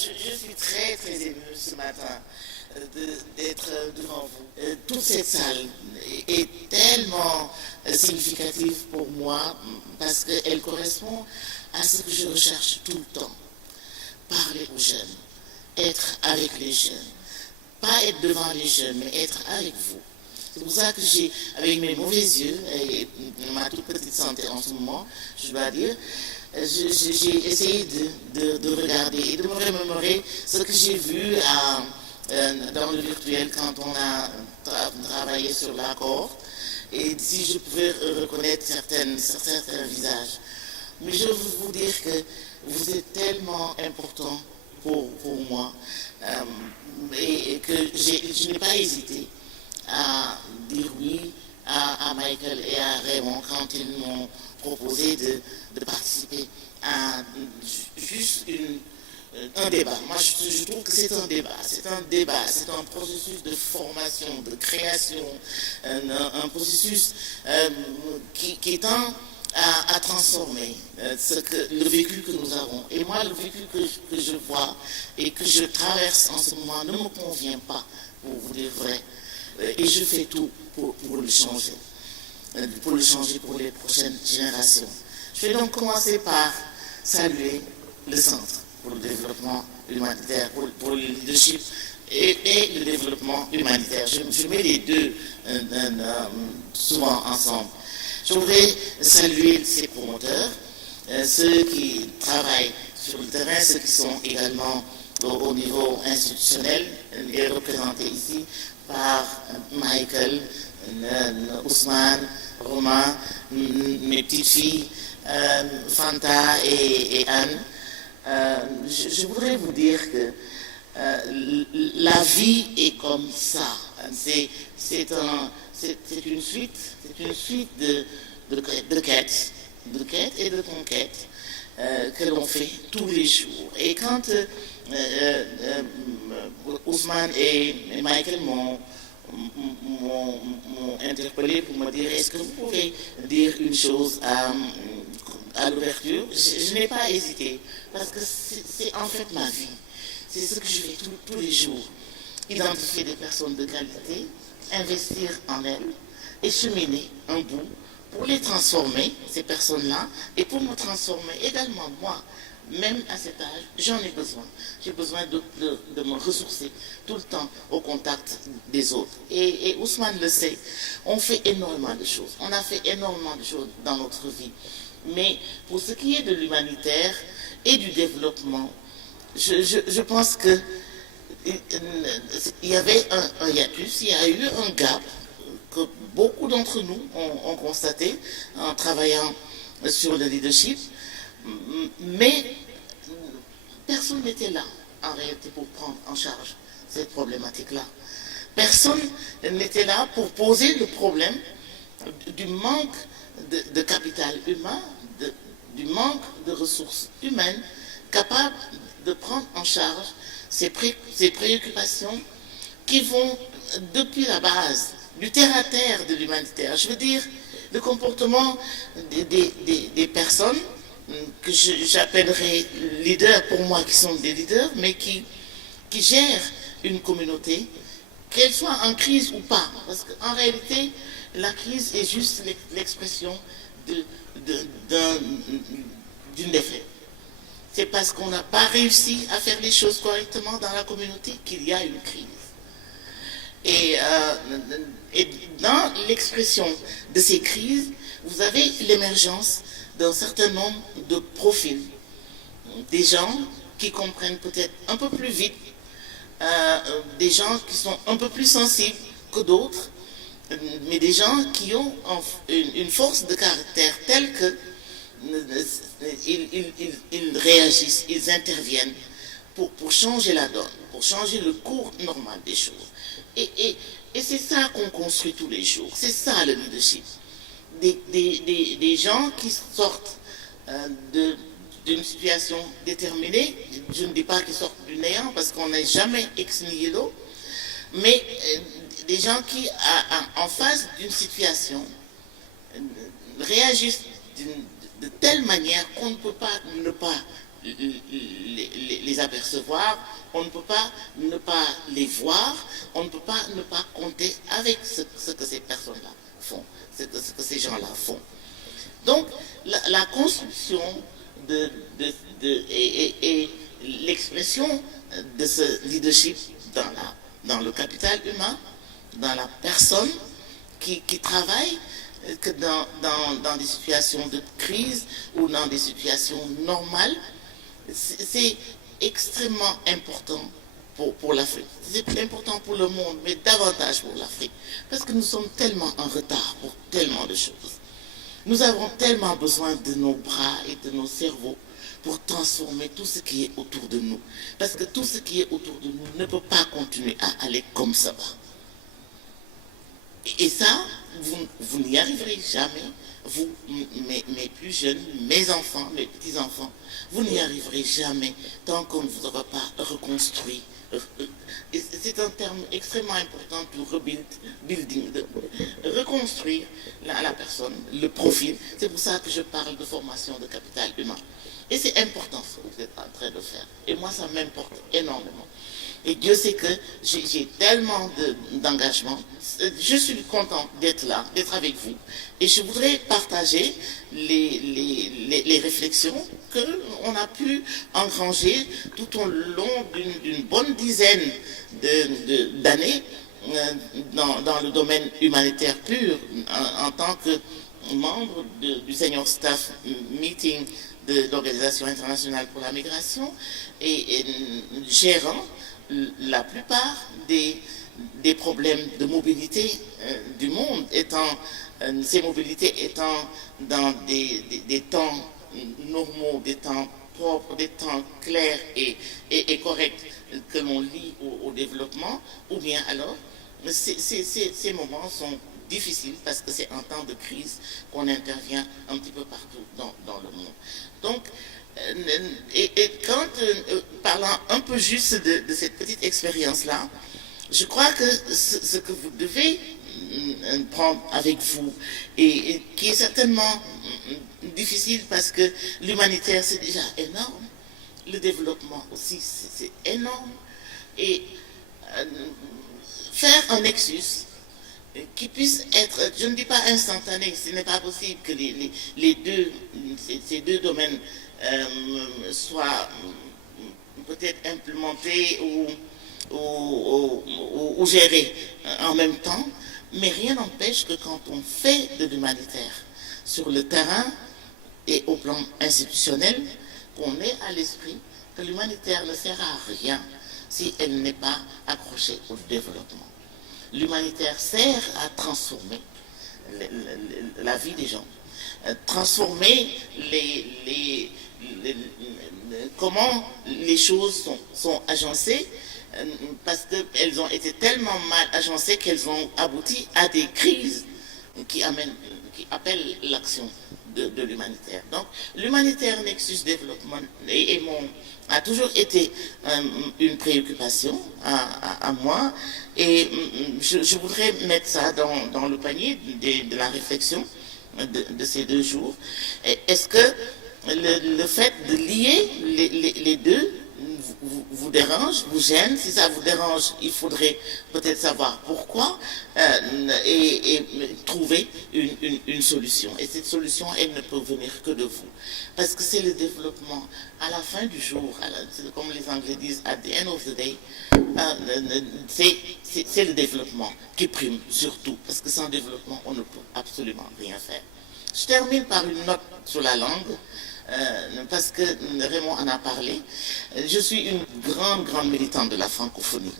je suis très très émue ce matin d'être devant vous. Toute cette salle est tellement significative pour moi parce qu'elle correspond à ce que je recherche tout le temps. Parler aux jeunes, être avec les jeunes, pas être devant les jeunes, mais être avec vous. C'est pour ça que j'ai, avec mes mauvais yeux et ma toute petite santé en ce moment, je dois dire, j'ai essayé de regarder et de me remémorer ce que j'ai vu dans le virtuel quand on a travaillé sur l'accord et si je pouvais reconnaître certains visages. Mais je veux vous dire que vous êtes tellement important pour moi et que je n'ai pas hésité à dire oui à Michael et à Raymond quand ils m'ont proposé de participer à juste un débat. Moi, je trouve que c'est un débat, c'est un processus de formation, de création, un processus qui tend à transformer le vécu que nous avons. Et moi, le vécu que je vois et que je traverse en ce moment ne me convient pas, pour vous dire vrai. Et je fais tout pour le changer, pour les prochaines générations. Je vais donc commencer par saluer le Centre pour le développement humanitaire, pour le leadership et le développement humanitaire. Je mets les deux souvent ensemble. Je voudrais saluer ces promoteurs, ceux qui travaillent sur le terrain, ceux qui sont également au niveau institutionnel et représentés ici par Michael, Ousmane, Romain, mes petites filles, Fanta et Anne. Je voudrais vous dire que la vie est comme ça. C'est une suite de quêtes et de conquêtes que l'on fait tous les jours. Et quand Ousmane et Michael m'ont interpellé pour me dire est-ce que vous pouvez dire une chose à l'ouverture, je n'ai pas hésité parce que c'est en fait ma vie. C'est ce que je fais tous les jours. Identifier des personnes de qualité, investir en elles et cheminer un bout pour les transformer, ces personnes-là, et pour me transformer également moi. Même à cet âge, j'en ai besoin. J'ai besoin de me ressourcer tout le temps au contact des autres. Et Ousmane le sait, on fait énormément de choses. On a fait énormément de choses dans notre vie. Mais pour ce qui est de l'humanitaire et du développement, je pense que il y avait un hiatus, il y a eu un gap que beaucoup d'entre nous ont constaté en travaillant sur le leadership, mais personne n'était là en réalité pour prendre en charge cette problématique-là. Personne n'était là pour poser le problème du manque de capital humain, du manque de ressources humaines capables de prendre en charge ces préoccupations qui vont depuis la base, du terre-à-terre de l'humanitaire. Je veux dire, le comportement des personnes que j'appellerais leaders, pour moi qui sont des leaders, mais qui gèrent une communauté, qu'elle soit en crise ou pas. Parce qu'en réalité, la crise est juste l'expression d'une défaite. C'est parce qu'on n'a pas réussi à faire les choses correctement dans la communauté qu'il y a une crise. Et dans l'expression de ces crises, vous avez l'émergence d'un certain nombre de profils. Des gens qui comprennent peut-être un peu plus vite, des gens qui sont un peu plus sensibles que d'autres, mais des gens qui ont une force de caractère telle que ils réagissent, ils interviennent pour changer la donne, pour changer le cours normal des choses. Et c'est ça qu'on construit tous les jours, c'est ça le leadership. Des gens qui sortent d'une situation déterminée, je ne dis pas qu'ils sortent du néant parce qu'on n'est jamais ex nihilo, mais des gens qui, en face d'une situation, réagissent de telle manière qu'on ne peut pas ne pas les apercevoir, on ne peut pas ne pas les voir, on ne peut pas ne pas compter avec ce que ces personnes-là font, ce que ces gens-là font. Donc, la construction et l'expression de ce leadership dans le capital humain, dans la personne qui travaille, que dans des situations de crise ou dans des situations normales, c'est extrêmement important pour l'Afrique. C'est important pour le monde, mais davantage pour l'Afrique. Parce que nous sommes tellement en retard pour tellement de choses. Nous avons tellement besoin de nos bras et de nos cerveaux pour transformer tout ce qui est autour de nous. Parce que tout ce qui est autour de nous ne peut pas continuer à aller comme ça va. Et ça, vous n'y arriverez jamais. Vous, mes plus jeunes, mes enfants, mes petits-enfants, vous n'y arriverez jamais tant qu'on ne vous aura pas reconstruit. C'est un terme extrêmement important pour rebuilding, de reconstruire la personne, le profil. C'est pour ça que je parle de formation de capital humain. Et c'est important ce que vous êtes en train de faire. Et moi, ça m'importe énormément. Et Dieu sait que j'ai tellement d'engagement. Je suis content d'être là, d'être avec vous. Et je voudrais partager les réflexions qu'on a pu engranger tout au long d'une bonne dizaine d'années dans le domaine humanitaire pur, en tant que membre du Senior Staff Meeting de l'Organisation internationale pour la migration et gérant la plupart des problèmes de mobilité du monde, ces mobilités étant dans des temps normaux, des temps propres, des temps clairs et corrects que l'on lie au développement, ou bien alors ces moments sont difficiles parce que c'est en temps de crise qu'on intervient un petit peu partout dans le monde. Donc, et quand, parlant un peu juste de cette petite expérience-là, je crois que ce que vous devez prendre avec vous, et qui est certainement difficile parce que l'humanitaire c'est déjà énorme, le développement aussi c'est énorme, et faire un nexus qui puisse être, je ne dis pas instantané, ce n'est pas possible que ces deux domaines soient peut-être implémentés ou gérés en même temps, mais rien n'empêche que quand on fait de l'humanitaire sur le terrain et au plan institutionnel, qu'on ait à l'esprit que l'humanitaire ne sert à rien si elle n'est pas accrochée au développement. L'humanitaire sert à transformer la vie des gens, transformer comment les choses sont agencées, parce qu'elles ont été tellement mal agencées qu'elles ont abouti à des crises qui appellent l'action de l'humanitaire. Donc, l'humanitaire Nexus Développement a toujours été une préoccupation à moi, et je voudrais mettre ça dans le panier de la réflexion de ces 2 jours. Est-ce que le fait de lier les deux vous dérange, vous gêne? Si ça vous dérange, il faudrait peut-être savoir pourquoi et trouver une solution. Et cette solution, elle ne peut venir que de vous. Parce que c'est le développement. À la fin du jour, comme les Anglais disent, at the end of the day, c'est le développement qui prime surtout. Parce que sans développement, on ne peut absolument rien faire. Je termine par une note sur la langue. Parce que Raymond en a parlé. Je suis une grande militante de la francophonie.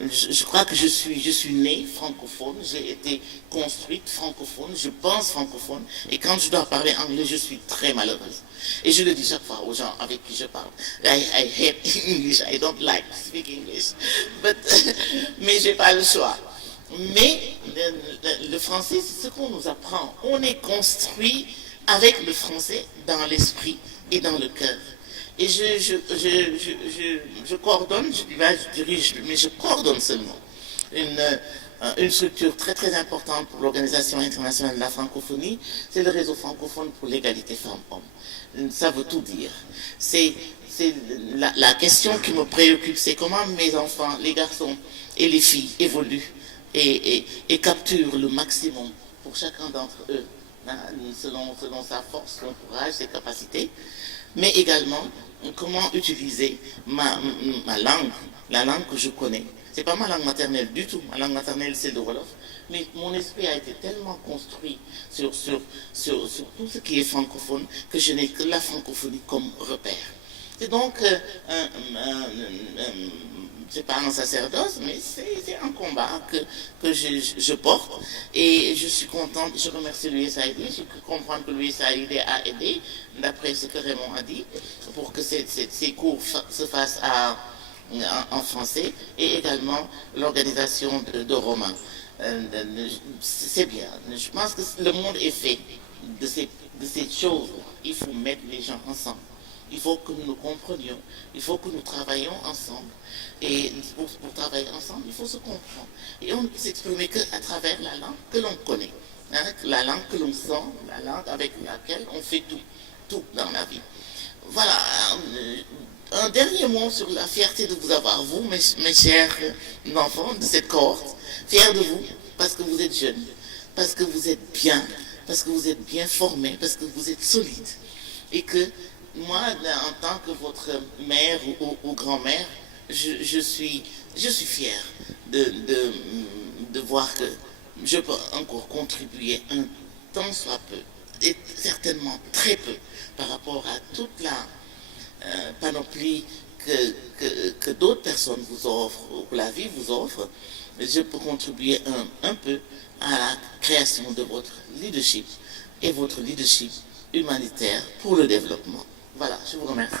Je crois que je suis née francophone, j'ai été construite francophone, je pense francophone, et quand je dois parler anglais, je suis très malheureuse. Et je le dis chaque fois aux gens avec qui je parle. I hate English, I don't like to speak English. Mais j'ai pas le choix. Mais le français, c'est ce qu'on nous apprend. On est construit avec le français dans l'esprit et dans le cœur. Et je coordonne, je dirige, mais je coordonne seulement une structure très très importante pour l'Organisation internationale de la francophonie, c'est le réseau francophone pour l'égalité femmes-hommes. Ça veut tout dire. C'est la question qui me préoccupe, c'est comment mes enfants, les garçons et les filles évoluent et capturent le maximum pour chacun d'entre eux, hein, selon sa force, son courage, ses capacités, mais également comment utiliser ma langue, la langue que je connais. C'est pas ma langue maternelle du tout. Ma langue maternelle, c'est le Wolof. Mais mon esprit a été tellement construit sur tout ce qui est francophone que je n'ai que la francophonie comme repère. C'est donc, c'est pas un sacerdoce, mais c'est un combat que je porte. Et je suis contente, je remercie l'USAID. Je peux comprendre que l'USAID a aidé, d'après ce que Raymond a dit, pour que ces cours se fassent en français, et également l'organisation de Romain. C'est bien. Je pense que le monde est fait de ces choses. Il faut mettre les gens ensemble. Il faut que nous nous comprenions. Il faut que nous travaillions ensemble. Et pour travailler ensemble, il faut se comprendre. Et on ne peut s'exprimer qu'à travers la langue que l'on connaît. Hein, la langue que l'on sent, la langue avec laquelle on fait tout dans la vie. Voilà. Un dernier mot sur la fierté de vous avoir, vous, mes chers enfants de cette cohorte. Fiers de vous, parce que vous êtes jeunes, parce que vous êtes bien, parce que vous êtes bien formés, parce que vous êtes solides. Et que moi, en tant que votre mère ou grand-mère, je suis fière de voir que je peux encore contribuer un tant soit peu, et certainement très peu, par rapport à toute la panoplie que d'autres personnes vous offrent, ou que la vie vous offre. Je peux contribuer un peu à la création de votre leadership et votre leadership humanitaire pour le développement. Voilà, je vous remercie.